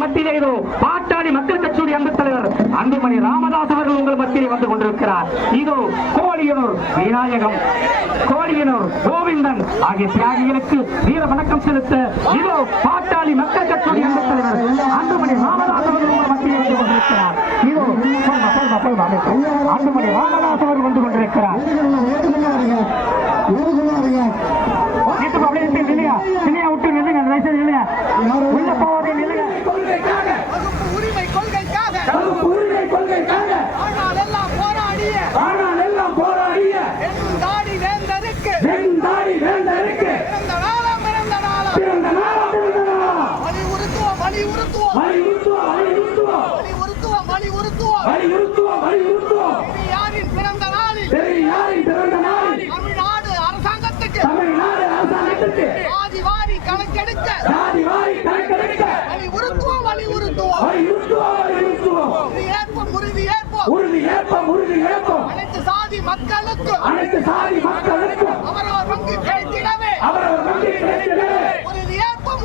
மத்தியிலே இதோ பாட்டாளி மக்கள் கட்சியுடைய அன்பு தலைவர் அன்புமணி ராமதாஸ் அவர்கள் உங்கள் மத்தியிலே வந்து கொண்டிருக்கிறார். இதோ கோழியனூர் விநாயகம், கோழியனூர் கோவிந்தன் ஆகிய தியாகிகளுக்கு வீர வணக்கம் செலுத்த இதோ பாட்டாளி மக்கள் கட்சியுடைய அன்பு தலைவர் அன்புமணி ராமதாஸ் அவர்கள் உங்கள் மத்தியிலே வந்து கொண்டிருக்கிறார். இதோ அன்புமணி ராமதாஸ் அவர்கள் வந்து கொண்டிருக்கிறார். விட்டு நில்லுங்க, உள்ள போவதை நில்லுங்க. உரிமை கொள்கைக்காக ஆனால் போராடிய தாடி வேந்தருக்கு பிறந்த நாளம் வலியுறுத்துவோம். யாரின் பிறந்த நாளில் தமிழ்நாடு அரசாங்கத்துக்கு ஆதிவாரி கணக்கெடுக்க வலியுறுத்துவோம். உறுதி ஏற்போம். அனைத்து சாதி மக்களுக்கு அவரவர் பங்கு கிடைத்திடவே உறுதி ஏற்போம்.